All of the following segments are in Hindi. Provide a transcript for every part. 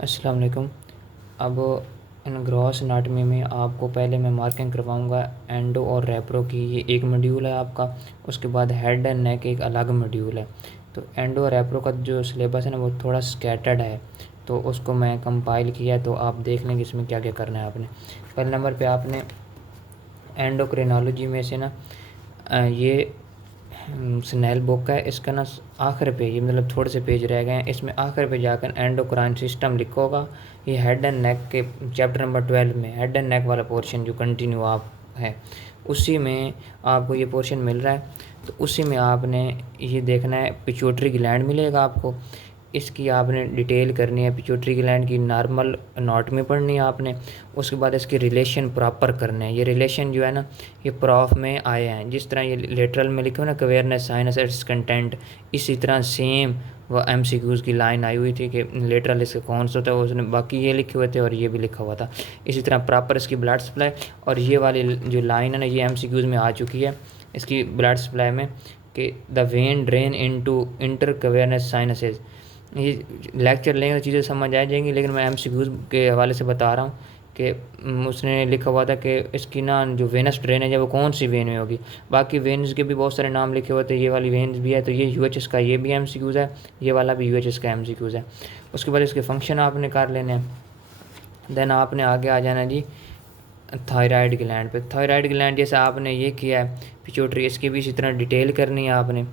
अस्सलाम वालेकुम। अब इन ग्रॉस एनाटमी में आपको पहले मैं मार्किंग करवाऊंगा एंडो और रेप्रो की। ये एक मॉड्यूल है आपका। उसके बाद हेड एंड नेक एक अलग मॉड्यूल है। तो एंडो और रेप्रो का जो सिलेबस है ना वो थोड़ा स्कैटर्ड है, तो उसको मैं कंपाइल किया है, तो आप देख लेंगे इसमें क्या क्या करना है आपने। पहले नंबर पे आपने एंडोक्रिनोलॉजी में से ना ये स्नेल बुक है, इसका ना आखिर पे ये मतलब थोड़े से पेज रह गए हैं, इसमें आखिर पे जाकर एंडोक्राइन सिस्टम लिखा होगा। ये हेड एंड नेक के चैप्टर नंबर 12 में हेड एंड नेक वाला पोर्शन जो कंटिन्यू आप है उसी में आपको ये पोर्शन मिल रहा है। तो उसी में आपने ये देखना है, पिट्यूटरी ग्लैंड मिलेगा आपको। इसकी आपने डिटेल करनी है, पिट्यूटरी ग्लैंड की नॉर्मल एनाटॉमी पढ़नी है आपने। उसके बाद इसके रिलेशन प्रॉपर करने हैं। ये रिलेशन जो है ना ये प्रॉफ में आए हैं, जिस तरह ये लेटरल में लिखे हो ना अवेयरनेस साइनस इट्स कंटेंट, इसी तरह सेम वो एमसीक्यूज़ की लाइन आई हुई थी कि लेटरल इसका कौन सा था, उसने बाकी ये लिखे हुए थे और ये भी लिखा हुआ था। इसी तरह प्रॉपर इसकी ब्लड सप्लाई, और ये वाली जो लाइन है ना ये एमसीक्यूज़ में आ चुकी है इसकी ब्लड सप्लाई में कि the vein drain into intercavernous sinuses. ये लेक्चर लेंगे तो चीज़ें समझ आ जाएंगी, लेकिन मैं एमसीक्यूज़ के हवाले से बता रहा हूँ कि उसने लिखा हुआ था कि इसकी ना जो वेनस ड्रेनेज है वो कौन सी वेन में होगी। बाकी वेन्स के भी बहुत सारे नाम लिखे हुए थे, ये वाली वेन्स भी है, तो ये यूएचएस का ये भी एमसीक्यूज़ है, ये वाला भी यूएचएस का एमसीक्यूज़ है। उसके बाद इसके फंक्शन आपने कर लेने हैं। देन आपने आगे आ जाना जी थायराइड ग्लैंड पे। थायराइड ग्लैंड जैसे आपने ये किया है पिट्यूटरी, इसकी भी इसी तरह डिटेल करनी है आपने,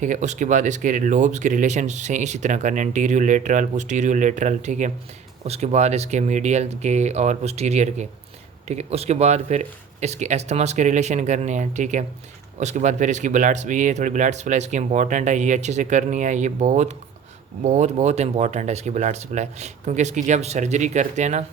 ठीक है। उसके बाद इसके लोब्स के रिलेशन से इसी तरह करने हैं, एंटीरियर लेटरल पोस्टीरियर लेटरल, ठीक है। उसके बाद इसके मीडियल के और पोस्टीरियर के, ठीक है। उसके बाद फिर इसके एस्थमस के रिलेशन करने हैं, ठीक है। उसके बाद फिर इसकी ब्लड्स भी, ये थोड़ी ब्लड सप्लाई इसकी इंपॉर्टेंट है, ये अच्छे से करनी है। ये बहुत बहुत बहुत इंपॉर्टेंट है इसकी ब्लड सप्लाई, क्योंकि इसकी जब सर्जरी करते हैं ना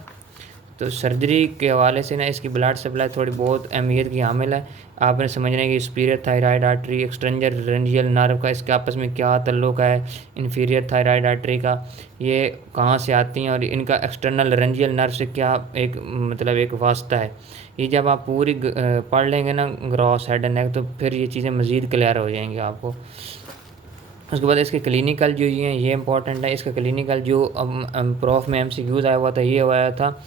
तो सर्जरी के हवाले से ना इसकी ब्लड सप्लाई थोड़ी बहुत अहमियत की हामिल है। आपने समझना है कि सुपीरियर थायराइड आर्टरी एक्सटेंजर रेंजियल नर्व का इसके आपस में क्या ताल्लुक है, इन्फीरियर थायराइड आर्टरी का ये कहाँ से आती हैं और इनका एक्सटर्नल रेंजियल नर्व से क्या एक मतलब एक वास्ता है। ये जब आप पूरी पढ़ लेंगे ना ग्रॉस हेड एंड नेक, तो फिर ये चीज़ें मज़ीद क्लियर हो जाएंगी आपको। उसके बाद इसके क्लिनिकल जो ये हैं ये इंपॉर्टेंट है। इसका क्लिनिकल जो प्रोफ में एमसीक्यूज़ आया हुआ था, ये आया था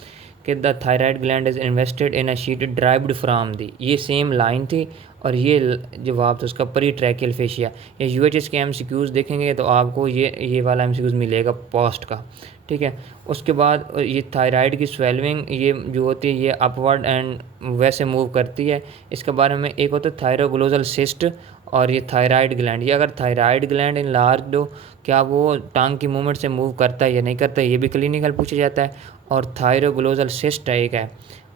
कि the thyroid gland is invested in a sheet derived from the, ये सेम लाइन थी। और ये जवाब था उसका परी ट्रैकियल फेशिया। ये यूएचएस के एमसीक्यूज़ देखेंगे तो आपको ये वाला एमसीक्यूज़ मिलेगा पोस्ट का, ठीक है। उसके बाद ये थायराइड की स्वेलविंग ये जो होती है ये अपवर्ड एंड वैसे मूव करती है। इसके बारे में एक होता है थायरोग्लोजल सिस्ट और ये थायराइड ग्लैंड। ये अगर थायराइड ग्लैंड इन लार्ज हो, क्या वो टांग की मूवमेंट से मूव करता है या नहीं करता है, ये भी क्लिनिकल पूछा जाता है। और थायरोग्लोजल सिस्ट एक है,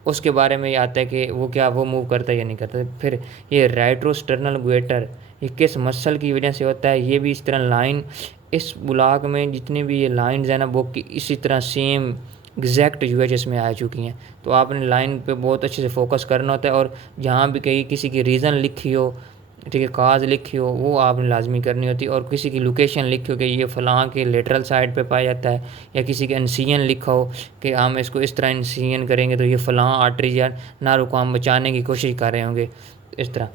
उसके बारे में ये आता है कि वो क्या वो मूव करता है या नहीं करता। फिर ये रेट्रोस्टर्नल ग्वेटर, ये किस मसल की वजह से होता है, ये भी इस तरह लाइन इस ब्लॉक में जितनी भी ये लाइंस हैं ना वो की इसी तरह सेम एग्जैक्ट यूएचएस में आ चुकी हैं। तो आपने लाइन पे बहुत अच्छे से फोकस करना होता है, और जहाँ भी कहीं किसी की रीज़न लिखी हो, ठीक है, काज लिखी हो, वो आपने लाजमी करनी होती है। और किसी की लोकेशन लिखी हो कि ये फ़लाँ के लेटरल साइड पे पाया जाता है, या किसी के इंसिजन लिखा हो कि हम इसको इस तरह इंसिजन करेंगे तो ये फ़लाँ आर्टरी या नर्व को हम बचाने की कोशिश कर रहे होंगे, इस तरह।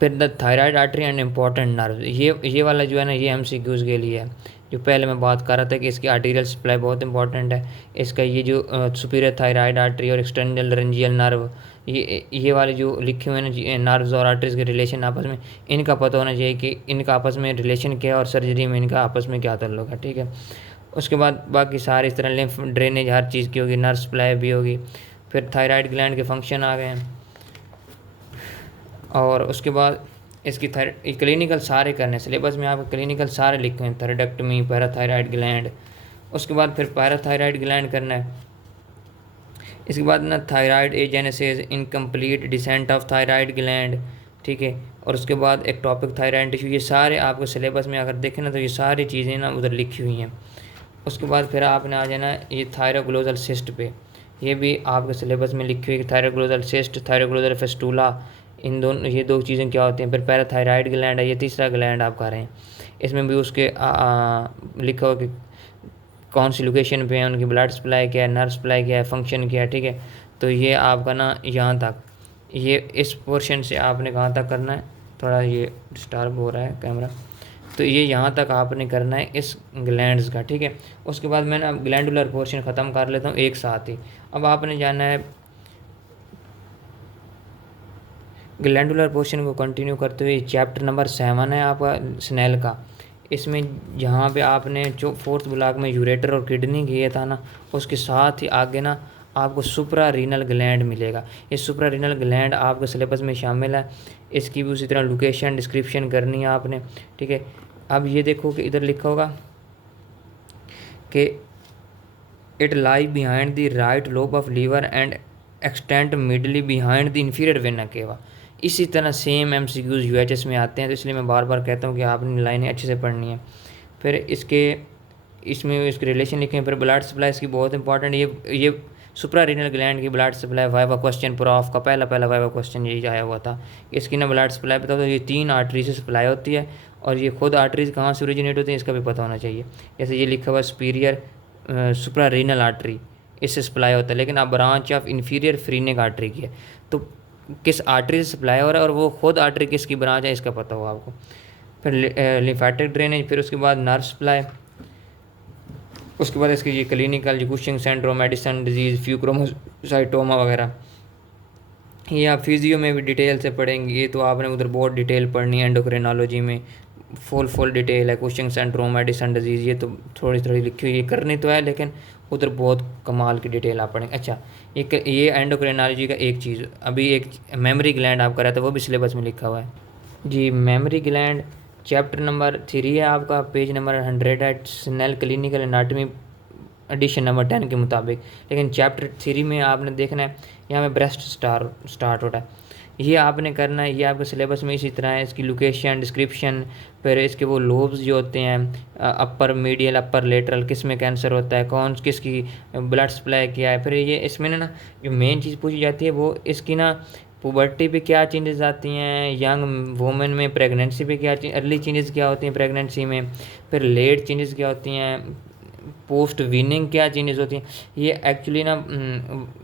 फिर the thyroid artery and important nerve, ये वाला जो है ना ये एमसीक्यूज़ के लिए है। जो पहले मैं बात कर रहा था कि इसकी आर्टीरियल सप्लाई बहुत इंपॉर्टेंट है। इसका ये जो सुपीरियर थायराइड आर्टरी और एक्सटर्नल रेंजियल नर्व, ये वाले जो लिखे हुए हैं ना नर्व्स और आर्टरीज के रिलेशन आपस में, इनका पता होना चाहिए कि इनका आपस में रिलेशन क्या है और सर्जरी में इनका आपस में क्या ताल्लुक है, ठीक है। उसके बाद बाकी सारे इस तरह लिम्फ ड्रेनेज हर चीज़ की होगी, नर्व सप्लाई भी होगी। फिर थायराइड ग्लैंड के फंक्शन आ गए हैं। और उसके बाद इसकी क्लिनिकल सारे करने सिलेबस में आपको क्लिनिकल सारे लिखे हैं, थायरडेक्टमी, पैराथायराइड ग्लैंड। उसके बाद फिर पैराथायराइड ग्लैंड करना है। इसके बाद ना thyroid agenesis, incomplete descent of thyroid gland, ठीक है। और उसके बाद एक्टोपिक थायराइड टिश्यू, ये सारे आपको सिलेबस में अगर देखें ना तो ये सारी चीज़ें ना उधर लिखी हुई हैं। उसके बाद फिर आपने आ जाना ये थायरोग्लोजल सिस्ट पे, ये भी आपके सिलेबस में लिखी हुई है कि थायरोग्लोजल सिस्ट, थायरोग्लोजल फेस्टूला, इन दोनों ये दो चीज़ें क्या होती हैं। फिर पैराथायराइड ग्लैंड है, ये तीसरा ग्लैंड आप कर रहे हैं। इसमें भी उसके लिखा हो कि कौन सी लोकेशन पे है, उनकी ब्लड सप्लाई क्या है, नर्व सप्लाई क्या है, फंक्शन क्या है, ठीक है। तो ये आपका ना यहाँ तक, ये इस पोर्शन से आपने कहाँ तक करना है। थोड़ा ये डिस्टर्ब हो रहा है कैमरा, तो ये यहाँ तक आपने करना है इस ग्लैंड्स का, ठीक है। उसके बाद मैं ना ग्लैंडुलर पोर्शन ख़त्म कर लेता हूँ एक साथ ही। अब आपने जाना है ग्लैंडुलर पोर्शन को कंटिन्यू करते हुए चैप्टर नंबर 7 है आपका स्नेल का। इसमें जहाँ पे आपने जो फोर्थ ब्लॉक में यूरेटर और किडनी किया था ना, उसके साथ ही आगे ना आपको सुप्रा रीनल ग्लैंड मिलेगा। ये सुप्रा रीनल ग्लैंड आपके सिलेबस में शामिल है। इसकी भी उसी तरह लोकेशन डिस्क्रिप्शन करनी है आपने, ठीक है। अब ये देखो कि इधर लिखा होगा कि it lie behind the right lobe of liver and extend medially behind the inferior vena cava. इसी तरह सेम एमसीक्यूज यूएचएस में आते हैं, तो इसलिए मैं बार बार कहता हूँ कि आपने लाइनें अच्छे से पढ़नी है। फिर इसमें इसके रिलेशन लिखे हैं। फिर ब्लड सप्लाई इसकी बहुत इंपॉर्टेंट, ये सुप्रा रीनल ग्लैंड की blood supply viva question prof का पहला वाइवा क्वेश्चन यही आया हुआ था। इसकी ना ब्लड सप्लाई बताओ तो ये 3 आर्टरी से सप्लाई होती है, और ये खुद आर्टरीज कहाँ से ओरिजिनेट होती हैं इसका भी पता होना चाहिए। जैसे ये लिखा हुआ सुपीरियर सुप्रा रीनल आर्टरी, इससे सप्लाई होता है, लेकिन अब ब्रांच ऑफ इन्फीरियर फ्रीनिक आर्टरी की है, तो किस आर्टरी से सप्लाई हो रहा है और वो खुद आर्टरी किसकी ब्रांच है इसका पता हो आपको। फिर लिम्फेटिक ड्रेनेज, फिर उसके बाद नर्व सप्लाई, उसके बाद इसकी ये क्लिनिकल जो कुशिंग सिंड्रोम, मेडिसन डिजीज़, फ्यूक्रोमोसाइटोमा वगैरह, ये आप फिजियो में भी डिटेल से पढ़ेंगे। ये तो आपने उधर बहुत डिटेल पढ़नी है, एंडोक्रिनोलॉजी में फुल डिटेल है। कुशिंग सिंड्रोम, मेडिसन डिजीज़, ये तो थोड़ी थोड़ी लिखी हुई, ये करनी तो है लेकिन उधर बहुत कमाल की डिटेल आप पढ़ेंगे। अच्छा, ये एंडोक्रिनोलॉजी का एक चीज़, अभी एक मेमोरी ग्लैंड आपका रहता है, वो भी सिलेबस में लिखा हुआ है जी। मेमोरी ग्लैंड चैप्टर नंबर 3 है आपका, पेज नंबर 100 है, Snell clinical anatomy edition number 10 के मुताबिक। लेकिन चैप्टर 3 में आपने देखना है यहाँ पे ब्रेस्ट स्टार्ट होता है, ये आपने करना है। ये आपके सिलेबस में इसी तरह है, इसकी लोकेशन डिस्क्रिप्शन, फिर इसके वो लोब्स जो होते हैं अपर मीडियल अपर लेटरल, किस में कैंसर होता है, कौन किसकी ब्लड सप्लाई किया है। फिर ये इसमें ना जो मेन चीज़ पूछी जाती है वो इसकी ना पुबर्टी पे क्या चेंजेस आती हैं, यंग वुमेन में प्रेगनेंसी पे क्या अर्ली चेंजेस क्या होती हैं प्रेगनेंसी में, फिर लेट चेंजेस क्या होती हैं, पोस्ट वीनिंग क्या चेंजेस होती हैं। ये एक्चुअली ना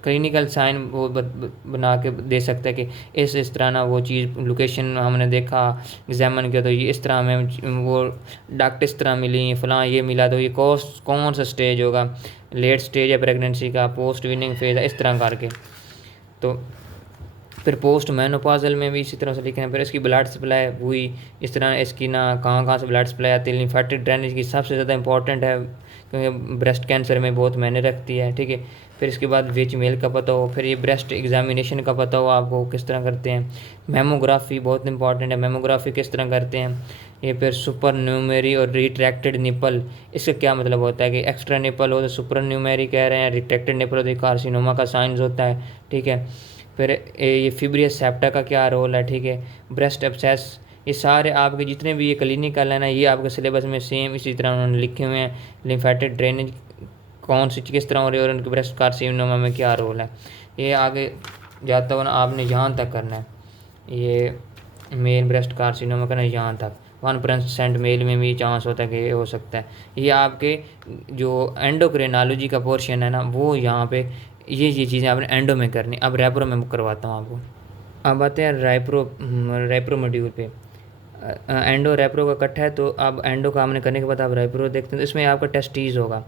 क्लिनिकल साइन वो बना के दे सकता है कि इस तरह ना वो चीज़ लोकेशन हमने देखा एग्जामिन किया तो ये इस तरह हमें वो डॉक्टर इस तरह मिली, फलां ये मिला, तो ये कौन सा स्टेज होगा, लेट स्टेज है प्रेगनेंसी का, पोस्ट वीनिंग फेज है, इस तरह करके। तो फिर पोस्ट मेनोपॉजल में भी इसी तरह से लिखे हैं। फिर इसकी ब्लड सप्लाई हुई इस तरह, इसकी ना कहाँ से ब्लड सप्लाई आती है। लिम्फेटिक ड्रेनेज की सबसे ज़्यादा इंपॉर्टेंट है क्योंकि ब्रेस्ट कैंसर में बहुत मायने रखती है, ठीक है। फिर इसके बाद विच मेल का पता हो, फिर ये ब्रेस्ट एग्जामिनेशन का पता हो आपको किस तरह करते हैं। मेमोग्राफी बहुत इंपॉर्टेंट है, मेमोग्राफी किस तरह करते हैं ये। फिर सुपर न्यूमेरी और रिट्रैक्टेड निपल, इसका क्या मतलब होता है कि एक्स्ट्रा निपल हो तो सुपर न्यूमेरी कह रहे हैं, रिट्रैक्टेड निपल हो तो कार्सिनोमा का साइंस होता है, ठीक है। फिर ये फिब्रियस सेप्टा का क्या रोल है, ठीक है। ब्रेस्ट एब्सेस, ये सारे आपके जितने भी ये क्लिनिकल है ना, ये आपके सिलेबस में सेम इसी तरह उन्होंने लिखे हुए हैं। लिम्फेटिक ड्रेनेज कौन सी किस तरह हो रही है और उनके ब्रेस्ट कार्सिनोमा में क्या रोल है, ये आगे जाता हुआ ना आपने यहाँ तक करना है। ये मेल ब्रेस्ट कार्सिनोमा करना यहाँ तक, 1% मेल में भी चांस होता है कि ये हो सकता है। ये आपके जो एंडोक्रिनोलॉजी का पोर्शन है ना वो यहाँ पे ये चीज़ें आपने एंडो में करनी। अब रैप्रो में करवाता हूँ आपको। अब आते हैं रैप्रो मॉड्यूल पे। एंडो रैप्रो का इकट्ठा है, तो अब एंडो का हमने करने के बाद आप रैप्रो देखते हैं, तो इसमें आपका टेस्टीज होगा।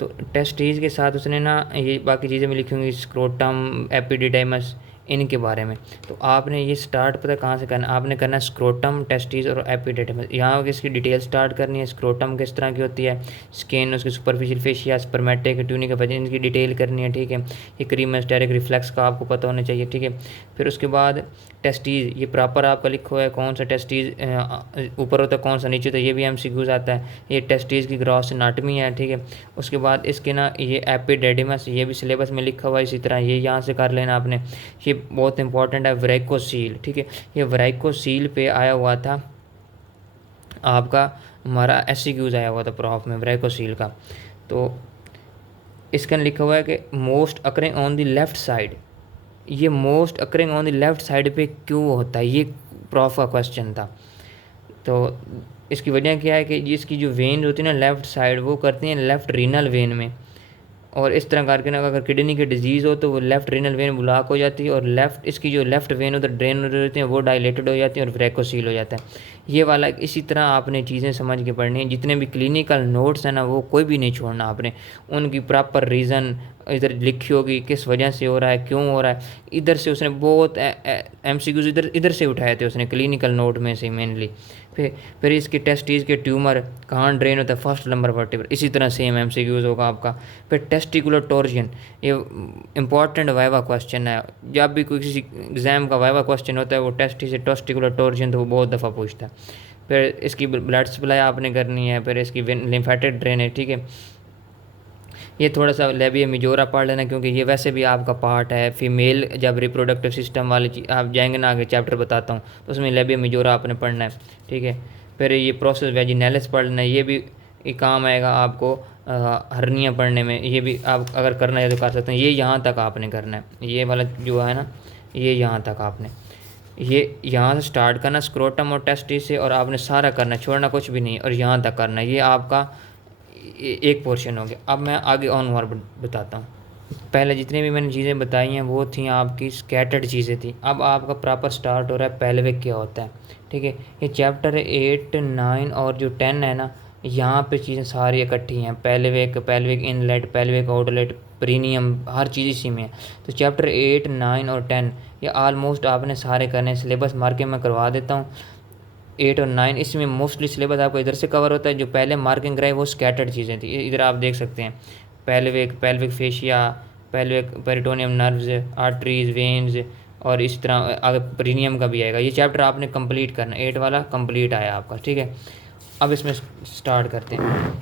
तो टेस्टीज के साथ उसने ना ये बाकी चीज़ें भी लिखी होंगी, स्क्रोटम, एपिडिडाइमस, इनके बारे में। तो आपने ये स्टार्ट पता कहाँ से करना, आपने करना है स्क्रोटम, टेस्टीज और एपिडिडाइमस। यहाँ इसकी डिटेल स्टार्ट करनी है। स्क्रोटम किस तरह की होती है, स्किन, उसकी सुपरफिशियल फेशिया, स्पर्मेटिक, ट्यूनिक, इनकी डिटेल करनी है, ठीक है। ये क्रीमेस्टेरिक रिफ्लेक्स का आपको पता होना चाहिए, ठीक है। फिर उसके बाद टेस्टीज, ये प्रॉपर आपका लिखा हुआ है कौन सा टेस्टीज ऊपर होता है कौन सा नीचे होता है, ये भी एमसीक्यूज आता है। ये टेस्टीज की ग्रॉस एनाटमी है, ठीक है। उसके बाद इसके ना ये एपिडेडिमस, ये भी सिलेबस में लिखा हुआ है इसी तरह, ये यहाँ से कर लेना आपने। ये बहुत इंपॉर्टेंट है। वैराइकोसील, ठीक है, ये वैराइकोसील पे आया हुआ था आपका, हमारा एमसीक्यूज आया हुआ था प्रॉफ में वैराइकोसील का। तो इसका लिखा हुआ है कि most occurring on the left side, ये most occurring on the left side पे क्यों होता है, ये प्रॉफ का क्वेश्चन था। तो इसकी वजह क्या है कि इसकी जो वेन होती है ना लेफ़्ट साइड, वो करती हैं लेफ़्ट रीनल वेन में, और इस तरह करके ना अगर किडनी की डिजीज़ हो तो वो लेफ़्ट रीनल वेन ब्लॉक हो जाती है और इसकी जो लेफ़्ट वेन उधर ड्रेन हो रही है वो डायलेटेड हो जाती है और वैकोसील हो जाता है। ये वाला इसी तरह आपने चीज़ें समझ के पढ़नी है। जितने भी क्लिनिकल नोट्स हैं ना वो कोई भी नहीं छोड़ना आपने, उनकी प्रॉपर रीज़न इधर लिखी होगी, किस वजह से हो रहा है, क्यों हो रहा है। इधर से उसने बहुत MCQs इधर इधर से उठाए थे उसने क्लिनिकल नोट में से मेनली। फिर इसकी टेस्टीज के ट्यूमर कहाँ ड्रेन होता है, फर्स्ट नंबर वर्टिब्रल, इसी तरह सेम MCQs होगा आपका। फिर टेस्टिकुलर टॉर्जन, ये इंपॉर्टेंट वाइवा क्वेश्चन है। जब भी कोई किसी एग्ज़ाम का वाइवा क्वेश्चन होता है वो टेस्टिकुलर टॉर्जन तो वो बहुत दफ़ा पूछता है। फिर इसकी ब्लड सप्लाई आपने करनी है, फिर इसकी लिम्फेटिक ड्रेन है, ठीक है। ये थोड़ा सा लेबिया मेजोरा पढ़ लेना क्योंकि ये वैसे भी आपका पार्ट है। फीमेल जब रिप्रोडक्टिव सिस्टम वाली चीज आप जाएंगे ना, आगे चैप्टर बताता हूँ तो उसमें लेबिया मेजोरा आपने पढ़ना है, ठीक है। फिर ये प्रोसेस वेजिनैलिस पढ़ना है, ये भी काम आएगा आपको हर्निया पढ़ने में। ये भी आप अगर करना है तो कर सकते हैं। ये यहाँ तक आपने करना है, ये वाला जो है ना, ये यहाँ तक आपने ये यहाँ से स्टार्ट करना स्क्रोटम और टेस्टिस से, और आपने सारा करना है, छोड़ना कुछ भी नहीं, और यहाँ तक करना है। ये आपका एक पोर्शन हो गया। अब मैं आगे ऑनवर्ड बताता हूँ। पहले जितनी भी मैंने चीज़ें बताई हैं वो थी आपकी स्कैटर्ड चीज़ें थी। अब आपका प्रॉपर स्टार्ट हो रहा है पेल्विक क्या होता है, ठीक है। ये चैप्टर 8, 9 और जो 10 है ना, यहाँ पे चीज़ें सारी इकट्ठी हैं। पेल्विक इनलेट, पेल्विक आउटलेट, प्रीनियम, हर चीज़ इसी में है। तो चैप्टर 8, 9 और 10 ये ऑलमोस्ट आपने सारे करने हैं। सिलेबस मार्किंग में करवा देता हूँ। 8 और 9 इसमें मोस्टली सिलेबस आपको इधर से कवर होता है। जो पहले मार्किंग कराई वो स्कैटर्ड चीज़ें थी, इधर आप देख सकते हैं। Pelvic fascia, pelvic peritoneum nerves, arteries, veins, और इस तरह आगे प्रीनियम का भी आएगा। ये चैप्टर आपने कंप्लीट करना, 8 वाला कंप्लीट आया आपका, ठीक है। अब इसमें स्टार्ट करते हैं।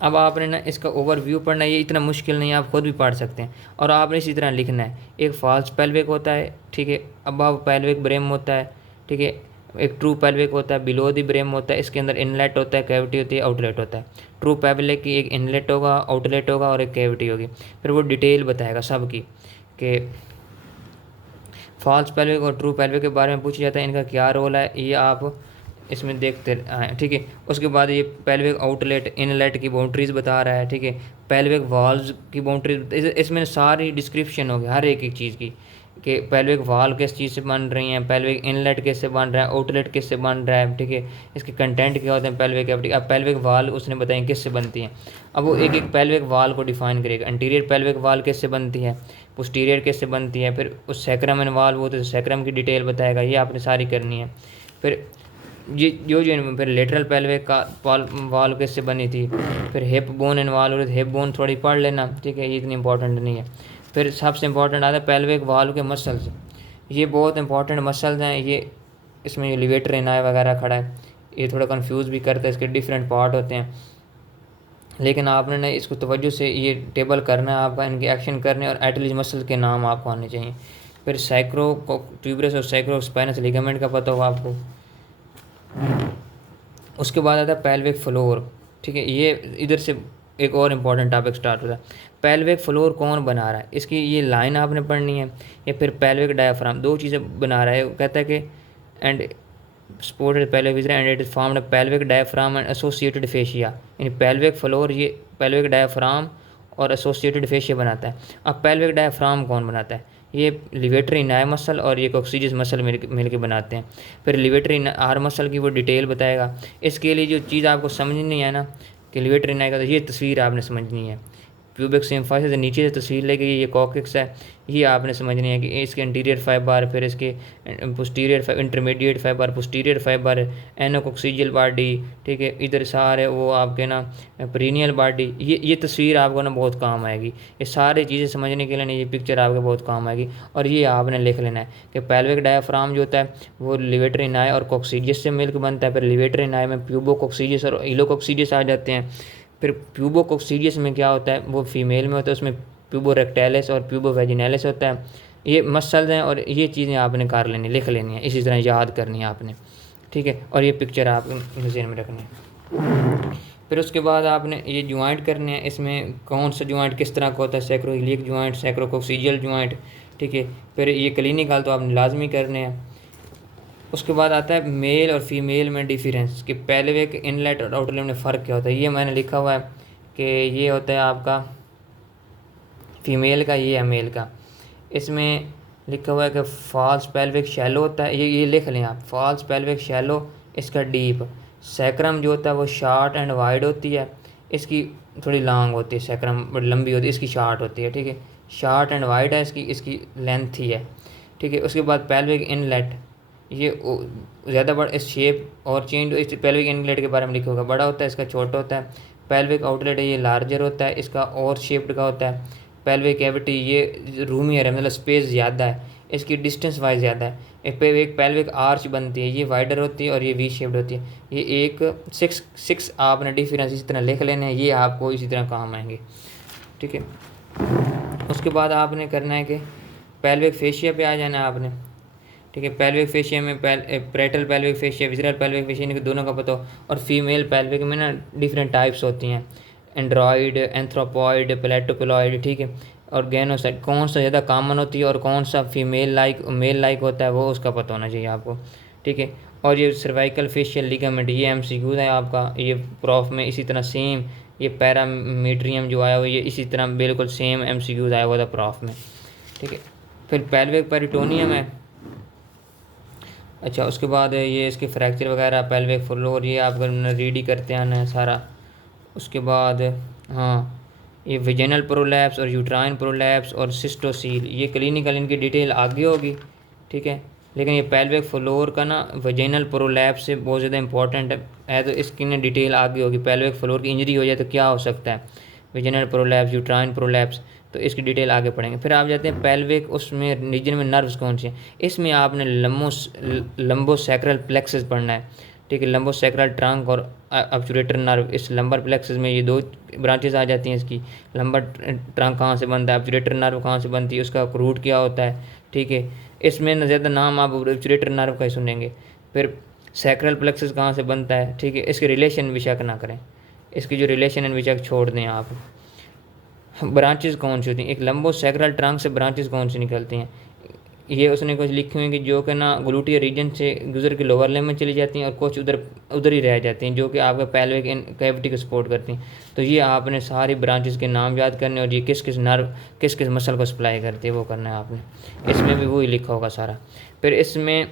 अब आपने ना इसका ओवरव्यू पढ़ना है, ये इतना मुश्किल नहीं है, आप खुद भी पढ़ सकते हैं। और आपने इसी तरह लिखना है। एक फॉल्स पेल्विक होता है, ठीक है, अबव पेल्विक ब्रेम होता है, ठीक है। एक ट्रू पेल्विक होता है, बिलो द ब्रेम होता है, इसके अंदर इनलेट होता है, कैविटी होती है, आउटलेट होता है। ट्रू पेल्विक की एक इनलेट होगा, आउटलेट होगा और एक कैविटी होगी। फिर वो डिटेल बताएगा सब की कि फॉल्स पेल्विक और ट्रू पेल्विक के बारे में पूछा जाता है, इनका क्या रोल है, ये आप इसमें देखते हैं, ठीक है। उसके बाद ये पेल्विक आउटलेट इनलेट की बाउंड्रीज बता रहा है, ठीक है। पेल्विक वॉल्व्स की बाउंड्रीज, इसमें सारी डिस्क्रिप्शन होगी हर एक चीज़ की, कि पेल्विक वॉल्व किस चीज़ से बन रही हैं, पेल्विक इनलेट किससे बन रहा है, आउटलेट किससे बन रहा है, ठीक है। इसके कंटेंट क्या होते हैं पेल्विक कैविटी। अब पेल्विक वॉल्व उसने बताएं किससे बनती हैं। अब वो एक एक पेल्विक वॉल्व को डिफाइन करेगा। इंटीरियर पेल्विक वॉल्व किससे बनती है, पोस्टीरियर किससे बनती है, फिर उस सैक्रम इन्वॉल्व होते हैं तो सैक्रम की डिटेल बताएगा। ये आपने सारी करनी है। फिर ये जो फिर लेटरल पेल्विक का वॉल्व किससे बनी थी, फिर हिप बोन इन्वॉल्व हो रही थी, हिप बोन थोड़ी पढ़ लेना, ठीक है, ये इतनी इंपॉर्टेंट नहीं है। फिर सबसे इंपॉर्टेंट आता है पेल्विक वॉल्व के मसल्स। ये बहुत इंपॉर्टेंट मसल्स हैं। ये इसमें लिवेटर इनाय वगैरह खड़ा है, ये थोड़ा कंफ्यूज भी करता है, इसके डिफरेंट पार्ट होते हैं। लेकिन आपने ना इसको तवज्जो से ये टेबल करना है आपका, इनके एक्शन करने और एटलीज मसल के नाम आपको आने चाहिए। फिर सैक्रो ट्यूबरस और सैक्रो स्पाइनस लिगामेंट का पता होगा आपको। उसके बाद आता है पेल्विक फ्लोर, ठीक है। ये इधर से एक और इम्पॉर्टेंट टॉपिक स्टार्ट होता है। पेल्विक फ्लोर कौन बना रहा है, इसकी ये लाइन आपने पढ़नी है। या फिर पेल्विक डायफ्राम, दो चीज़ें बना रहा है। वो कहता है कि and supported pelvic vision and it is formed pelvic diaphragm and associated fascia. यानी पेल्विक फ्लोर ये पेल्विक डायफ्राम और एसोसिएटेड फेशिया बनाता है। अब पेल्विक डायफ्राम कौन बनाता है, ये लिवेटरी नाय मसल और ये कोक्सीजियस मसल मिल के बनाते हैं। फिर लिवेटरी आर मसल की वो डिटेल बताएगा। इसके लिए जो चीज़ आपको समझनी है ना कि लिवेटरी नाय का, तो ये तस्वीर आपने समझनी है। प्यूबिक सिम्फाइसिस से नीचे से तस्वीर लेके ये कॉकिक्स है, ये आपने समझनी है कि इसके इंटीरियर फाइबर, फिर इसके posterior intermediate fiber, posterior fiber, anococcygeal body, ठीक है। इधर सारे वो आपके ना पेरिनियल बॉडी, ये तस्वीर आपको ना बहुत काम आएगी। ये सारी चीज़ें समझने के लिए ना ये पिक्चर आपके बहुत काम आएगी। और ये आपने लिख लेना है कि पेल्विक डायफ्राम जो होता है वो लिवेटरी नाय और कोक्सीजियस से मिलकर बनता है। फिर लिवेटरी नाय में प्यूबोकोक्सीजियस और इलोकोक्सीजियस आ जाते हैं। फिर प्यूबोकोक्सीजियस में क्या होता है, वो फीमेल में होता है, उसमें प्यूबोरेक्टाइलिस और प्यूबोवेजिनालिस होता है। ये मसल्स हैं और ये चीज़ें आपने कर लेनी, लिख लेनी है, इसी तरह याद करनी है आपने, ठीक है। और ये पिक्चर आप ज़हन में रखनी है। फिर उसके बाद आपने ये ज्वाइंट करने हैं। इसमें कौन सा ज्वाइंट किस तरह का होता है, सैक्रोइलियक ज्वाइंट, सैक्रोकोक्सीजियल ज्वाइंट, ठीक है। फिर ये क्लिनिकल तो आपने लाजमी करने हैं। उसके बाद आता है मेल और फीमेल में डिफरेंस, कि पेल्विक इनलेट और आउटलेट में फ़र्क क्या होता है। ये मैंने लिखा हुआ है कि ये होता है आपका फीमेल का ये है मेल का। इसमें लिखा हुआ है कि फॉल्स पेल्विक शैलो होता है, ये लिख लें आप, फॉल्स पेल्विक शैलो, इसका डीप। सैक्रम जो होता है वो शॉर्ट एंड वाइड होती है, इसकी थोड़ी लॉन्ग होती है, सैक्रम बड़ी लंबी होती है, इसकी शॉर्ट होती है, ठीक है। शॉर्ट एंड वाइड है इसकी, इसकी लेंथ ही है, ठीक है। उसके बाद पेल्विक इनलेट, ये ज़्यादा बड़ा इस शेप और चेंज, इस पेल्विक इनलेट के बारे में लिखा होगा, बड़ा होता है इसका, छोटा होता है। पेल्विक आउटलेट है ये लार्जर होता है, इसका और शेप्ड का होता है। पेल्विक कैविटी ये रूमियर है, मतलब स्पेस ज़्यादा है, इसकी डिस्टेंस वाइज ज़्यादा है। एक पेल्विक आर्च बनती है, ये वाइडर होती है और ये वी शेप्ड होती है। ये एक सिक्स आपने डिफरेंस इसी तरह लिख लेने हैं, ये आपको इसी तरह काम आएंगे, ठीक है। उसके बाद आपने करना है कि पेल्विक फेशिया पे आ जाना है आपने, ठीक है। पेल्विक फेशिया में petrol pelvic fascia, visceral pelvic fascia, इनके दोनों का पता हो। और फीमेल पेल्विक में ना डिफरेंट टाइप्स होती हैं, एंड्रॉइड, एंथ्रोपॉइड, प्लेटोपिलॉइड, ठीक है। और गैनोसाइड, कौन सा ज़्यादा कॉमन होती है और कौन सा फीमेल लाइक मेल लाइक होता है, वो उसका पता होना चाहिए आपको, ठीक है। और ये सर्वाइकल फेशियल लिगामेंट, ये एमसीक्यू है आपका, ये प्रॉफ में इसी तरह सेम, ये पैरामीट्रियम जो आया हुआ ये इसी तरह बिल्कुल सेम एमसीक्यूज आया हुआ था प्रॉफ में, ठीक है। फिर पेल्विक पेरिटोनियम है। अच्छा, उसके बाद ये इसके फ्रैक्चर वगैरह, पेल्विक फ्लोर, ये आप रीड ही करते आना है सारा। उसके बाद हाँ, ये विजेनल प्रोलैप्स और यूट्राइन प्रोलैप्स और सिस्टोसील, ये क्लिनिकल इनकी डिटेल आगे होगी, ठीक है। लेकिन ये पेल्विक फ्लोर का ना विजेनल प्रोलैप्स से बहुत ज़्यादा इंपॉर्टेंट है, तो इसकी ना डिटेल आगे होगी। पेल्विक फ्लोर की इंजरी हो जाए तो क्या हो सकता है, विजेनल प्रोलैप्स, यूट्राइन प्रोलैप्स, तो इसकी डिटेल आगे पढ़ेंगे। फिर आप जाते हैं पेल्विक, उसमें रीजन में नर्व्स कौन से हैं, इसमें आपने लंबोसैक्रल प्लेक्सस पढ़ना है, ठीक है। लंबोसैक्रल ट्रंक और ऑब्चुरेटर नर्व, इस लंबर प्लेक्सस में ये दो ब्रांचेस आ जाती हैं इसकी। लंबर ट्रंक कहाँ से बनता है, ऑब्चुरेटर नर्व कहाँ से बनती है, उसका रूट क्या होता है, ठीक है। इसमें न ज़्यादा नाम आप ऑब्चुरेटर नर्व का ही सुनेंगे। फिर सैक्रल प्लेक्सस कहाँ से बनता है, ठीक है। इसके रिलेशन विशक ना करें, इसकी जो रिलेशन एंड विशक छोड़ दें आप। ब्रांचेस कौन सी होती हैं, एक लंबो सैक्रल ट्रंक से ब्रांचेस कौन सी निकलती हैं, ये उसने कुछ लिखी हुई कि जो कि ना ग्लूटियर रीजन से गुजर के लोअर लिम्ब में चली जाती हैं और कुछ उधर ही रह जाती हैं, जो कि आपके पेल्विक कैविटी को सपोर्ट करती हैं। तो ये आपने सारी ब्रांचेस के नाम याद करने और ये किस किस नर्व किस किस मसल को सप्लाई करती है वो करना है आपने, इसमें भी वही लिखा होगा सारा। फिर इसमें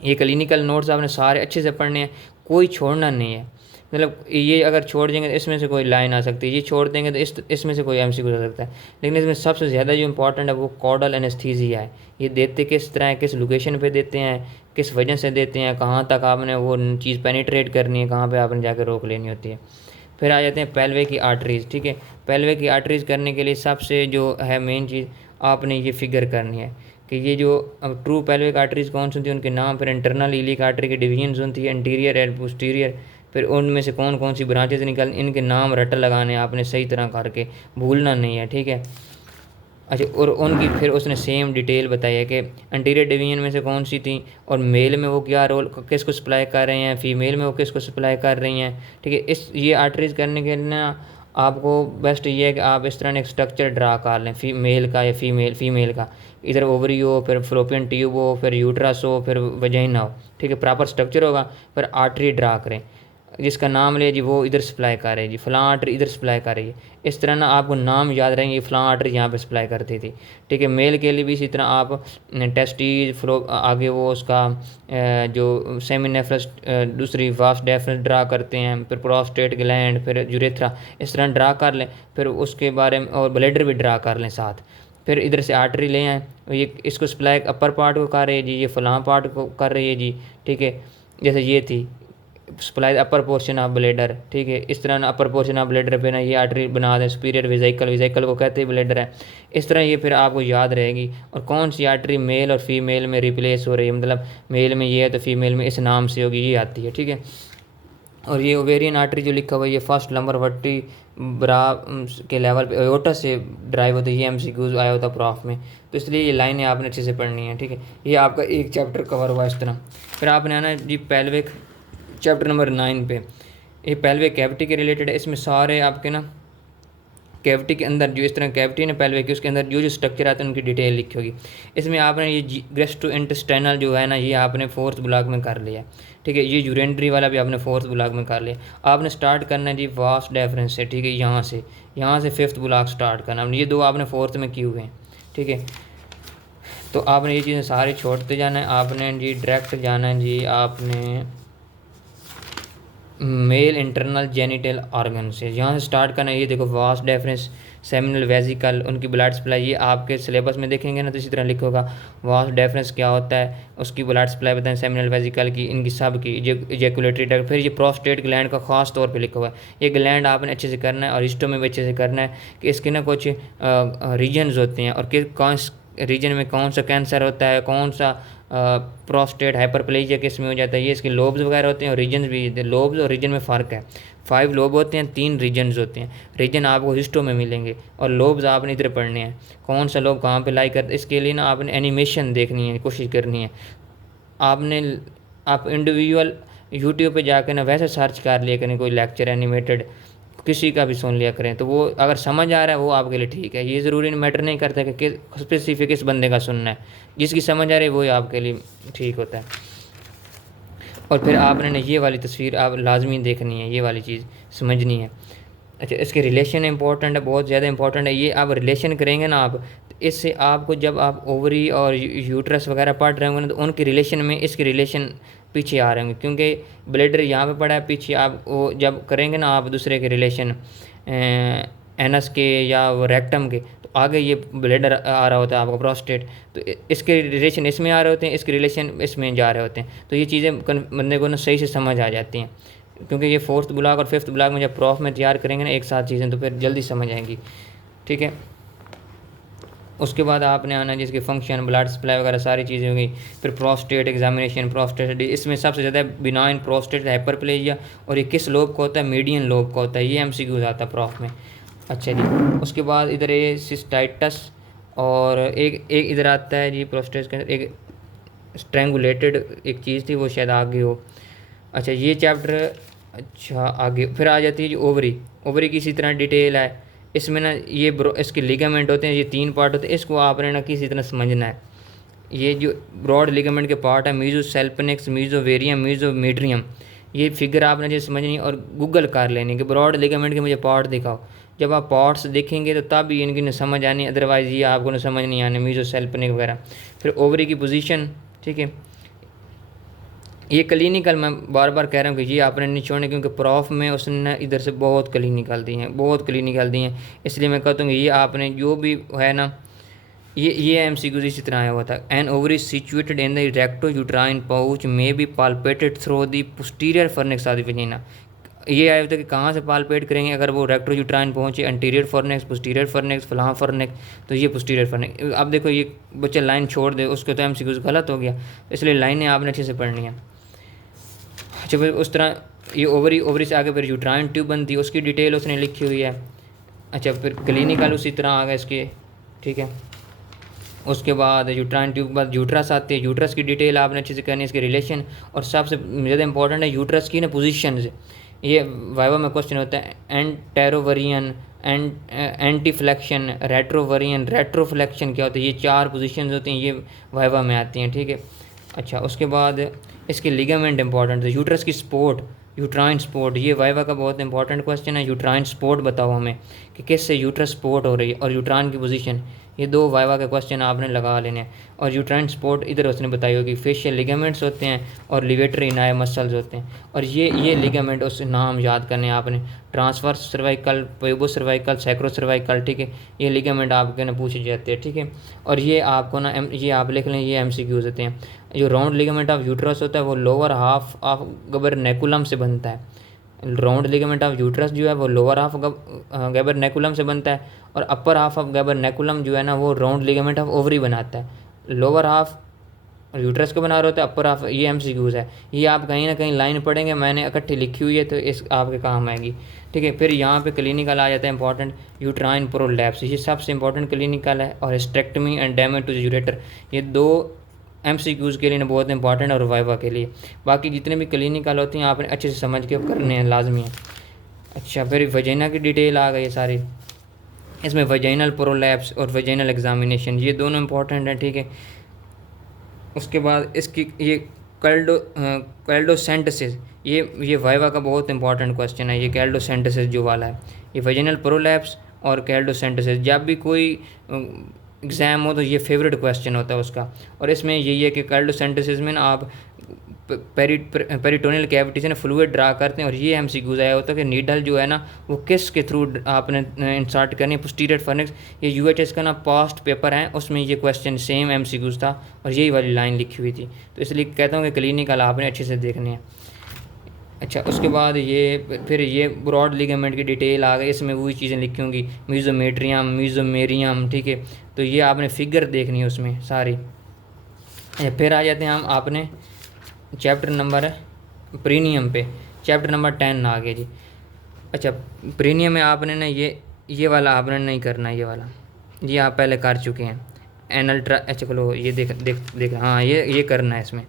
ये क्लिनिकल नोट्स आपने सारे अच्छे से पढ़ने हैं, कोई छोड़ना नहीं है। मतलब ये अगर छोड़ देंगे तो इसमें से कोई लाइन आ सकती है, ये छोड़ देंगे तो इसमें से कोई एमसीक्यू आ सकता है। लेकिन इसमें सबसे ज़्यादा जो इंपॉर्टेंट है वो कॉर्डल एनेस्थीसिया है। ये देते किस तरह है, किस लोकेशन पे देते हैं, किस वजह से देते हैं, कहाँ तक आपने वो चीज़ पेनिट्रेट करनी है, कहाँ पर आपने जाकर रोक लेनी होती है। फिर आ जाते हैं पेल्वे की आर्टरीज़, ठीक है। पेल्वे की आर्टरीज़ करने के लिए सबसे जो है मेन चीज़ आपने ये फिगर करनी है कि ये जो ट्रू पेल्विक आर्टरीज कौन सी होती है, उनके नाम। फिर इंटरनल इलिक आर्टरी की डिवीजन्स होती है, इंटीरियर एंड पोस्टीरियर। फिर उनमें से कौन कौन सी ब्रांचेज निकल, इनके नाम रट लगाने आपने सही तरह करके, भूलना नहीं है, ठीक है। अच्छा, और उनकी फिर उसने सेम डिटेल बताई है कि इंटीरियर डिवीजन में से कौन सी थी और मेल में वो क्या रोल किसको सप्लाई कर रहे हैं, फीमेल में वो किसको सप्लाई कर रही हैं, ठीक है। ये आर्टरीज करने के लिए ना आपको बेस्ट ये है कि आप इस तरह एक स्ट्रक्चर ड्रा कर लें, मेल का या फीमेल का। इधर ओवरी हो, फिर फ्लोपियन ट्यूब हो, फिर यूट्रस हो, फिर वजाइना हो, ठीक है। प्रॉपर स्ट्रक्चर होगा, फिर आर्टरी ड्रा करें, जिसका नाम ले जी वो इधर सप्लाई कर रही है जी, फलां आर्टरी इधर सप्लाई कर रही है। इस तरह ना आपको नाम याद रहेंगे, फलां आर्टरी यहाँ पे सप्लाई करती थी, ठीक है। मेल के लिए भी इसी तरह आप टेस्टीज फ्लो आगे वो उसका जो सेमिनेफ्रस दूसरी वास्ट डेफरेंस ड्रा करते हैं, फिर प्रोस्टेट ग्लैंड, फिर यूरेथ्रा, इस तरह ड्रा कर लें। फिर उसके बारे में और ब्लैडर भी ड्रा कर लें साथ। फिर इधर से आर्टरी ले आएँ, ये इसको सप्लाई अपर पार्ट को कर रही है जी, ये फलां पार्ट को कर रही है जी, ठीक है। जैसे ये थी supply upper portion of bladder, ठीक है। इस तरह ना अपर पोर्शन ऑफ ब्लेडर पे ना ये आर्टरी बना दें, सुपीरियर विजाइकल को कहते हैं ब्लेडर है। इस तरह ये फिर आपको याद रहेगी। और कौन सी आर्टरी मेल और फीमेल में रिप्लेस हो रही है, मतलब मेल में ये है तो फीमेल में इस नाम से होगी, ये आती है, ठीक है। और ये ओवेरियन आर्टरी जो लिखा हुआ है ये फर्स्ट लंबर वर्टी ब्रा के लेवल पे एओर्टा से ड्राइव होता है, ये एमसीक्यूज आया होता प्रॉफ में, तो इसलिए ये लाइनें आपने अच्छे से पढ़नी है, ठीक है। ये आपका एक चैप्टर कवर हुआ इस तरह। फिर आपने आना जी पेल्विक चैप्टर नंबर 9 पे, ये पेल्विक कैविटी के रिलेटेड है। इसमें सारे आपके ना कैविटी के अंदर जो इस तरह कैविटी है पेल्विक की, उसके अंदर जो जो स्ट्रक्चर आते हैं उनकी डिटेल लिखी होगी। इसमें आपने ये गैस्ट्रोइंटेस्टाइनल जो है ना, ये आपने 4th ब्लॉक में कर लिया, ठीक है। ये यूरिनरी वाला भी आपने 4th ब्लॉक में कर लिया। आपने स्टार्ट करना है जी वास डेफरेंस से, ठीक है। यहाँ से 5th ब्लॉक स्टार्ट करना, ये 2 आपने 4th में किए हुए हैं, ठीक है। तो आपने ये चीज़ें सारी छोड़ते जाना है। आपने जी डायरेक्ट जाना है जी आपने मेल इंटरनल जेनिटल ऑर्गन से, यहाँ से स्टार्ट करना है। ये देखो वास डेफरेंस, सेमिनल वेजिकल, उनकी ब्लड सप्लाई, ये आपके सिलेबस में देखेंगे ना तो इसी तरह लिखा होगा वास डेफरेंस क्या होता है, उसकी ब्लड सप्लाई बताएं, सेमिनल वेजिकल की, इनकी सब की, इजैकुलेटरी ट्रैक्ट। फिर ये प्रोस्टेट ग्लैंड का खास तौर पे लिखा हुआ है। ये ग्लैंड आपने अच्छे से करना है और हिस्टो में भी अच्छे से करना है कि इसके ना कुछ रीजन्स होते हैं और कौन रीजन में कौन सा कैंसर होता है, कौन सा प्रोस्टेट हाइपरप्लेजिया किस में हो जाता है, ये इसके लोब्स वगैरह होते हैं और रीजन भी। लोब्स और रीजन में फ़र्क है। 5 लोब होते हैं, 3 रीजन्स होते हैं। रीजन आपको हिस्टो में मिलेंगे और लोब्स आपने इधर पढ़ने हैं, कौन सा लोब कहाँ पे लाई करते। इसके लिए ना आपने एनिमेशन देखनी है, कोशिश करनी है। आप इंडिविजुअल यूट्यूब पे जाकर ना वैसे सर्च कर लिया करें, कोई लेक्चर एनिमेटेड किसी का भी सुन लिया करें, तो वो अगर समझ आ रहा है वो आपके लिए ठीक है। ये ज़रूरी मैटर नहीं करता कि स्पेसिफिक किस बंदे का सुनना है, जिसकी समझ आ रही है वही आपके लिए ठीक होता है। और फिर आपने ना ये वाली तस्वीर आप लाजमी देखनी है, ये वाली चीज़ समझनी है। अच्छा, इसके रिलेशन इंपॉर्टेंट है, बहुत ज़्यादा इंपॉर्टेंट है। ये आप रिलेशन करेंगे ना आप, तो इससे आपको जब आप ओवरी और यूट्रस वगैरह पढ़ रहे होंगे ना, तो उनके रिलेशन में इसके रिलेशन पीछे आ रहे होंगे, क्योंकि ब्लैडर यहाँ पे पड़ा है पीछे। आप वो जब करेंगे ना आप दूसरे के रिलेशन एनस के या वो रेक्टम के, तो आगे ये ब्लैडर आ रहा होता है आपका प्रोस्टेट, तो इसके रिलेशन इसमें आ रहे होते हैं, इसके रिलेशन इसमें जा रहे होते हैं। तो ये चीज़ें बंदे को ना सही से समझ आ जाती हैं, क्योंकि ये 4th ब्लॉक और 5th ब्लॉक में जब प्रॉफ में तैयार करेंगे ना एक साथ चीज़ें, तो फिर जल्दी समझ आएंगी, ठीक है। उसके बाद आपने आना जिसके फंक्शन, ब्लड सप्लाई वगैरह सारी चीज़ें हो गई। फिर प्रोस्टेट एग्जामिनेशन, प्रोस्टेट, इसमें सबसे ज़्यादा बिनाइन प्रोस्टेट हाइपरप्लेजिया, और ये किस लोब का होता है, मीडियन लोब का होता है। ये MCQ आता है प्रॉफ में। अच्छा जी, उसके बाद इधर ये सिस्टाइटस, और एक इधर आता है जी प्रोस्टेट के अंदर एक स्ट्रेंगुलेटेड एक चीज़ थी, वो शायद आगे हो। अच्छा ये चैप्टर, अच्छा आगे फिर आ जाती है जी ओवरी की इसी तरह डिटेल है। इसमें ना ये इसके लिगामेंट होते हैं, ये 3 पार्ट होते हैं, इसको आपने ना किसी तरह समझना है। ये जो ब्रॉड लिगामेंट के पार्ट है, मीजोसेल्पनिक्स, मीजोवेरियम, मीजोमीडियम, ये फिगर आपने जो समझनी और गूगल कर लेनी कि ब्रॉड लिगामेंट के मुझे पार्ट दिखाओ। जब आप पार्ट्स देखेंगे तो तब इनकी न समझ आनी, अदरवाइज़ ये आपको न समझ नहीं आनी, मीजोसेल्पनिक वगैरह। फिर ओवरी की पोजीशन, ठीक है। ये क्लिनिकल मैं बार बार कह रहा हूँ कि ये आपने नहीं छोड़ने, क्योंकि प्रॉफ में उसने इधर से बहुत क्लिनिकल दी हैं, बहुत क्लिनिकल दी हैं। इसलिए मैं कहता हूँ कि ये आपने जो भी है ना, ये MCQ इसी तरह आया हुआ था। An ovary situated in the rectouterine pouch may be palpated through the posterior fornix of the vagina. ये आया था कि कहाँ से पाल्पेट करेंगे, अगर वो रेक्टो यूट्राइन पहुँचे, एंटीरियर फॉर्निक्स, पोस्टीरियर फॉर्निक्स, फलां फॉर्निक्स, तो ये पोस्टीरियर फॉर्निक्स। अब देखो ये बच्चा लाइन छोड़ दे, उसके तो MCQ गलत हो गया, इसलिए लाइनें आपने अच्छे से पढ़नी है। अच्छा फिर उस तरह ये ओवरी से आगे फिर यूट्राइन ट्यूब बनती है, उसकी डिटेल उसने लिखी हुई है। अच्छा फिर क्लिनिकल उसी तरह आ गया इसके, ठीक है। उसके बाद यूट्राइन ट्यूब के बाद यूट्रस आती है, यूट्रस की डिटेल आपने अच्छे से करनी है, इसके रिलेशन, और सबसे ज़्यादा इंपॉर्टेंट है यूट्रस की ना पोजीशंस। ये वाइवा में क्वेश्चन होता है, एंटेरोवरियन, एंटीफ्लेक्शन, रेट्रोवरियन, रेट्रोफ्लेक्शन क्या होता है, ये 4 पोजीशंस होती हैं, ये वाइवा में आती हैं, ठीक है। अच्छा उसके बाद इसके लिगामेंट इंपॉर्टेंट है, यूट्रस की सपोर्ट, यूट्राइन सपोर्ट, ये वाइवा का बहुत इंपॉर्टेंट क्वेश्चन है। यूट्राइन सपोर्ट बताओ हमें कि किससे यूट्रस सपोर्ट हो रही है, और यूट्राइन की पोजीशन, ये 2 वाइवा के क्वेश्चन आपने लगा लेने हैं। और यूट्राइन सपोर्ट इधर उसने बताई होगी, फेशियल लिगामेंट्स होते हैं और लिवेटरी नाय मसल्स होते हैं। और ये लिगामेंट उससे नाम याद करने हैं आपने, transverse cervical, pubocervical, sacrocervical, ठीक है। ये लिगामेंट आपके ना पूछे जाते हैं, ठीक है। और ये आपको ना ये आप लिख लें, ये MCQs होते हैं। जो राउंड लिगामेंट ऑफ यूट्रस होता है वो लोअर हाफ ऑफ गबरनेकुलम से बनता है। राउंड लिगामेंट ऑफ यूट्रस जो है वो लोअर हाफ गैबरनेकुलम से बनता है, और अपर हाफ ऑफ गैबरनेकुलम जो है ना वो राउंड लिगामेंट ऑफ ओवरी बनाता है। लोअर हाफ यूट्रस को बना रहे होता है, अपर हाफ, ये MCQs है। ये आप कहीं ना कहीं लाइन पढ़ेंगे, मैंने इकट्ठी लिखी हुई है तो इस आपके काम आएगी, ठीक है। फिर यहाँ पे क्लिनिकल आ जाता है इंपॉर्टेंट, यूट्राइन प्रोलैप्स, ये सबसे इंपॉर्टेंट क्लिनिकल है। और hysterectomy and damage to ureter, ये 2 MCQs के लिए ना बहुत इंपॉर्टेंट, और वाइवा के लिए। बाकी जितने भी क्लिनिकल होती हैं आपने अच्छे से समझ के करने हैं, लाजमी है। अच्छा फिर वजीना की डिटेल आ गई है सारी, इसमें वजाइनल प्रोलैप्स और वजाइनल एग्जामिनेशन ये दोनों इंपॉर्टेंट हैं, ठीक है। उसके बाद इसकी ये कैल्डोसेंटेसिस, ये वाइवा का बहुत इंपॉर्टेंट क्वेश्चन है, ये कैल्डोसेंटेसिस जो वाला है, ये वजाइनल प्रोलैप्स और कैल्डोसेंटेसिस जब भी कोई एग्ज़ाम हो तो ये फेवरेट क्वेश्चन होता है उसका। और इसमें यही है कि कैल्डोसेंटेसिस में ना आप पेरिटोनियल कैविटी से ना फ्लूइड ड्रा करते हैं, और ये एमसीक्यूज आया होता है कि नीडल जो है ना वो किस के थ्रू आपने इंसर्ट करनी है, पोस्टीरियर फर्निक्स। ये यूएचएस का ना पास्ट पेपर है, उसमें ये क्वेश्चन सेम एमसीक्यूज था और यही वाली लाइन लिखी हुई थी, तो इसलिए कहता हूँ कि क्लिनिकल आपने अच्छे से देखने हैं। अच्छा, उसके बाद ये फिर ये ब्रॉड लिगामेंट की डिटेल आ गई, इसमें वही चीज़ें लिखी होंगी, मीजोमेट्रियम, मीजोमेरियम, ठीक है। तो ये आपने फिगर देखनी है उसमें सारी। फिर आ जाते हैं हम आपने चैप्टर नंबर प्रीनियम पे, चैप्टर नंबर 10 आ गया जी। अच्छा, प्रीनियम में आपने ना ये वाला आपने नहीं करना, ये वाला ये आप पहले कर चुके हैं, एनल अच्छा चलो ये देख हाँ ये करना है। इसमें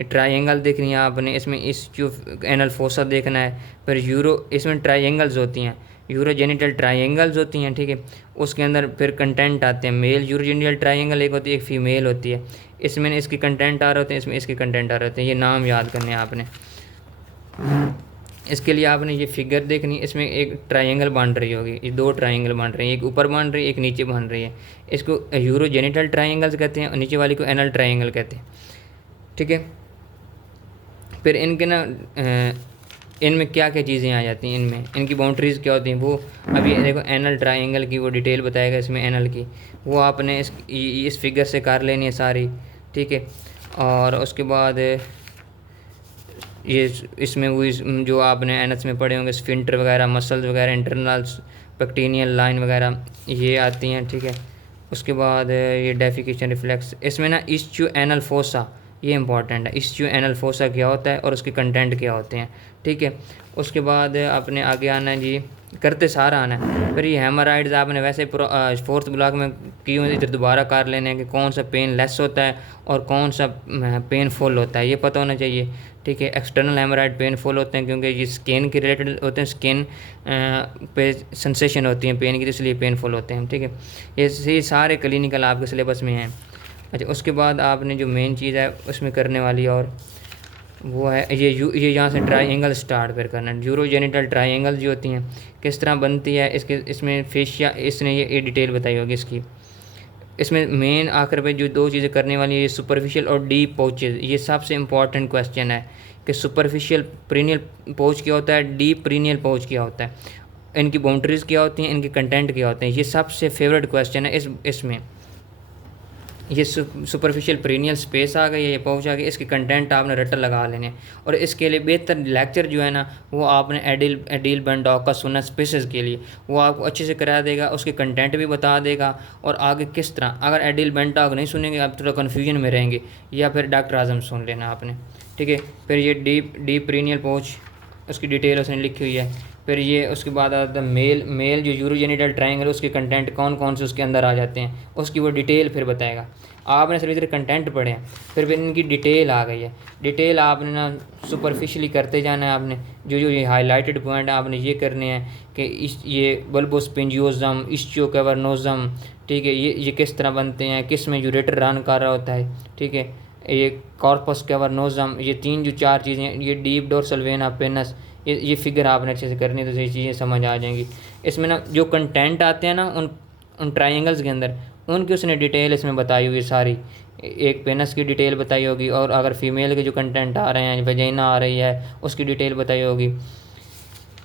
ट्रायंगल देखनी है आपने, इसमें इस जो एनल फोसा देखना है। फिर इसमें ट्रायंगल्स होती हैं, यूरोजेनिटल ट्रायंगल्स होती हैं, ठीक है। उसके अंदर फिर कंटेंट आते हैं, मेल यूरोजेनिटल ट्रायंगल एक होती है, एक फीमेल होती है। इसमें इसके कंटेंट आ रहे होते हैं, इसमें इसके कंटेंट आ रहे होते हैं, ये नाम याद करने हैं आपने। इसके लिए आपने ये फिगर देखनी, इसमें एक ट्रायंगल बन रही होगी, ये दो ट्रायंगल बन रही हैं, एक ऊपर बन रही है, एक नीचे बन रही है। इसको यूरोजेनिटल ट्रायंगल्स कहते हैं और नीचे वाली को एनल ट्रायंगल कहते हैं, ठीक है। फिर इनके ना इनमें क्या क्या चीज़ें आ जाती हैं, इनमें इनकी बाउंड्रीज़ क्या होती हैं, वो अभी देखो एनल ट्रायंगल की वो डिटेल बताएगा इसमें एनल की, वो आपने इस फिगर से कर लेनी है सारी, ठीक है। और उसके बाद ये इसमें वो जो आपने एनएस में पढ़े होंगे स्फिंक्टर वगैरह, मसल्स वगैरह, इंटरनल पेक्टिनियल लाइन वगैरह ये आती हैं, ठीक है। उसके बाद ये डेफिकेशन रिफ्लेक्स, इसमें ना इश्चू एनल फोसा ये इंपॉर्टेंट है, इश्चू एनल फोसा क्या होता है और उसके कंटेंट क्या होते हैं, ठीक है। उसके बाद आपने आगे आना है जी, करते सारा आना है। फिर ये हेमराइड्स आपने वैसे फोर्थ ब्लॉक में की हुई, इधर दोबारा कर लेने हैं कि कौन सा पेन लेस होता है और कौन सा पेन फुल होता है, ये पता होना चाहिए, ठीक है। एक्सटर्नल हेमराइड पेनफुल होते हैं क्योंकि ये स्किन के रिलेटेड होते हैं, स्किन पे सेंसेशन होती है पेन की, इसलिए पेनफुल होते हैं, ठीक है। ये सारे क्लिनिकल आपके सिलेबस में हैं। अच्छा, उसके बाद आपने जो मेन चीज़ है उसमें करने वाली और वो है ये यहाँ से ट्रायंगल स्टार्ट फिर करना है। यूरोजेनिटल ट्रायंगल जो होती हैं किस तरह बनती है, इसमें फेशिया इसने ये डिटेल बताई होगी इसकी। इसमें मेन आखिर पे जो दो चीज़ें करने वाली है, ये सुपरफिशियल और डीप पाउचेज, ये सबसे इम्पॉर्टेंट क्वेश्चन है कि सुपरफिशियल प्रीनियल पाउच क्या होता है, डीप प्रीनियल पाउच क्या होता है, इनकी बाउंड्रीज़ क्या होती हैं, इनके कंटेंट क्या होते हैं, ये सबसे फेवरेट क्वेश्चन है इसमें। ये सुपरफिशियल प्रीनियल स्पेस आ गई है, ये पाउच आ गई, इसके कंटेंट आपने रट्टा लगा लेने हैं। और इसके लिए बेहतर लेक्चर जो है ना वो आपने एडिल बंडॉक का सुनना स्पेसिस के लिए, वो आपको अच्छे से करा देगा, उसके कंटेंट भी बता देगा और आगे किस तरह। अगर एडिल बंडॉक नहीं सुनेंगे आप थोड़ा कन्फ्यूजन में रहेंगे, या फिर डॉक्टर आजम सुन लेना आपने, ठीक है। फिर ये डीप प्रीनियल पाउच उसकी डिटेल उसने लिखी हुई है। फिर ये उसके बाद आता है मेल जो यूरोजेनिटल ट्रायंगल, उसके कंटेंट कौन कौन से उसके अंदर आ जाते हैं, उसकी वो डिटेल फिर बताएगा। आपने सिर्फ इधर कंटेंट पढ़े हैं, फिर इनकी डिटेल आ गई है। डिटेल आपने ना सुपरफिशियली करते जाना है, आपने जो ये हाईलाइटेड पॉइंट है आपने ये करने हैं कि ये बल्बोस्पिंजियोजम, इस्चियोकैवर्नोजम, ठीक है, ये किस तरह बनते हैं, किस में यूरेटर रन कर रहा होता है, ठीक है। ये कॉर्पस कैवर्नोजम, ये तीन जो चार चीज़ें, ये deep dorsal when of penis, ये फिगर आपने अच्छे से करनी है तो ये चीज़ें समझ आ जाएंगी। इसमें ना जो कंटेंट आते हैं ना उन ट्रायंगल्स के अंदर, उनकी उसने डिटेल इसमें बताई हुई सारी। एक पेनस की डिटेल बताई होगी, और अगर फीमेल के जो कंटेंट आ रहे हैं, वजाइना आ रही है, उसकी डिटेल बताई होगी।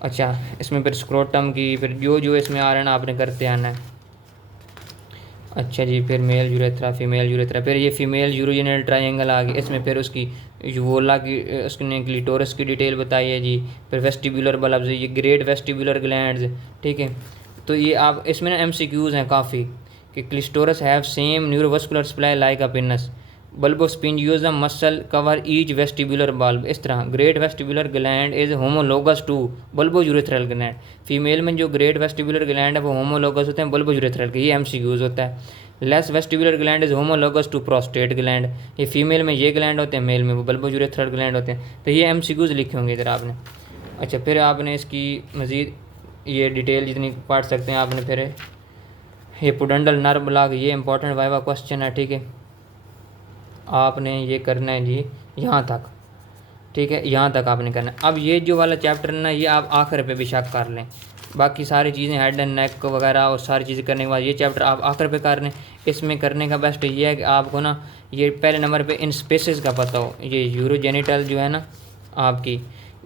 अच्छा, इसमें फिर स्क्रोटम की, फिर जो इसमें आ रहे हैं ना आपने करते आना है। अच्छा जी, फिर मेल यूरेथ्रा, फीमेल यूरेथ्रा, फिर ये फीमेल यूरोजेनिटल ट्रायंगल आ गई, इसमें फिर उसकी यूवोला की, उसने क्लिटोरस की डिटेल बताई है जी। फिर वेस्टिबुलर बल्ब्स, ये ग्रेट वेस्टिबुलर ग्लैंड्स, ठीक है। तो ये आप इसमें ना एमसीक्यूज़ हैं काफ़ी कि clitoris have same neurovascular supply like a penis, bulbospongiosus muscle cover each vestibular bulb, इस तरह। Great vestibular gland is homologous to bulbourethral gland, female में जो ग्रेट वेस्टिबुलर ग्लैंड है वो होमोलोगस होते हैं बल्बो यूरेथ्रल के, ये एमसीक्यूज होता है। Lesser vestibular gland is homologous to prostate gland, ये फीमेल में ये ग्लैंड होते हैं, मेल में वो बल्बो यूरेथ्रल ग्लैंड होते हैं। तो ये एमसीक्यूज लिखे होंगे इधर आपने। अच्छा, फिर आपने इसकी मज़ीद ये डिटेल जितनी पढ़ सकते हैं आपने, फिर ये पुडंडल नर्व ब्लॉक, ये इंपॉर्टेंट वाइवा क्वेश्चन है, ठीक है। आपने ये करना है जी यहाँ तक, ठीक है, यहाँ तक आपने करना है। अब ये जो वाला चैप्टर ना, ये आप आखिर पे भी शक कर लें। बाकी सारी चीज़ें हेड एंड नेक वगैरह और सारी चीज़ें करने के बाद ये चैप्टर आप आखिर पे कर लें। इसमें करने का बेस्ट ये है कि आपको ना ये पहले नंबर पे इन स्पेसेस का पता हो, ये यूरोजेनिटल जो है ना आपकी,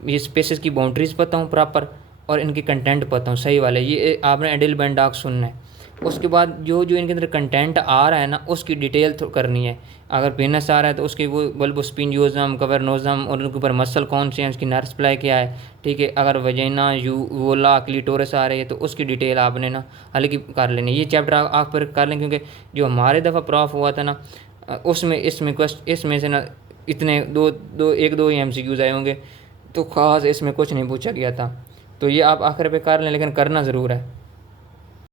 ये स्पेसेस की बाउंड्रीज पता हो प्रॉपर, और इनके कंटेंट पता हो सही वाले। ये आपने एडिल बेंडाक सुनना है। उसके बाद जो जो इनके अंदर कंटेंट आ रहा है ना, उसकी डिटेल करनी है। अगर पेनस आ रहा है तो उसके वो बल्ब स्पिंजियोजम, कवर्नोजम, और उनके ऊपर मसल कौन से हैं, उसकी नर्व सप्लाई क्या है, ठीक है। अगर वजाइना, यूवोला, क्लिटोरस आ रही है तो उसकी डिटेल आपने ना हल्की कर लेनी। ये चैप्टर आप पर कर लें, क्योंकि जो हमारे दफ़ा प्रॉफ हुआ था ना, उसमें इसमें से ना इतने एक दो ही MCQs आए होंगे, तो ख़ास इसमें कुछ नहीं पूछा गया था। तो ये आप आखिर पे कर लें, लेकिन करना ज़रूर है।